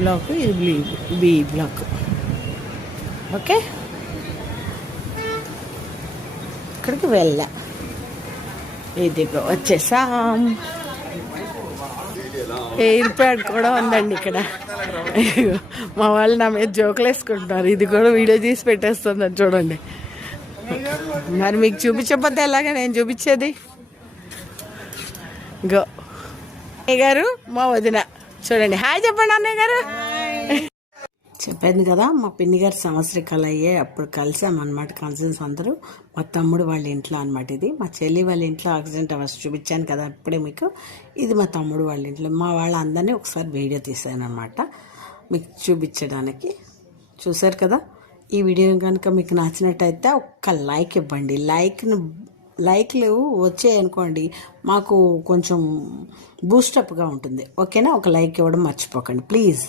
Black ఇది B B block okay ఇక్కడికి వెళ్ళా. ఇదిగో వచ్చేసాం. ఎయిర్ ప్యాడ్ కూడా ఉందండి ఇక్కడ. మా వాళ్ళు నా మీద జోకులు వేసుకుంటున్నారు. ఇది కూడా వీడియో తీసి పెట్టేస్తుందని చూడండి. మరి మీకు చూపించకపోతే ఎలాగా నేను చూపించేది? గో గారు మా వదిన. చూడండి. హాయ్ చెప్పండి అన్నయ్య గారు. చెప్పాను కదా మా పిన్ని గారు సంవత్సరికాలు అయ్యే అప్పుడు కలిసామన్నమాట కజిన్స్ అందరూ. మా తమ్ముడు వాళ్ళ ఇంట్లో అనమాట ఇది. మా చెల్లి వాళ్ళ ఇంట్లో యాక్సిడెంట్ అవర్స్ చూపించాను కదా ఇప్పుడే మీకు. ఇది మా తమ్ముడు వాళ్ళ ఇంట్లో. మా వాళ్ళందరినీ ఒకసారి వీడియో తీసాను అనమాట మీకు చూపించడానికి. చూసారు కదా? ఈ వీడియో కనుక మీకు నచ్చినట్టయితే ఒక్క లైక్ ఇవ్వండి. లైక్ను లైక్లు వచ్చాయనుకోండి మాకు కొంచెం బూస్టప్గా ఉంటుంది. ఓకేనా? ఒక లైక్ ఇవ్వడం మర్చిపోకండి. ప్లీజ్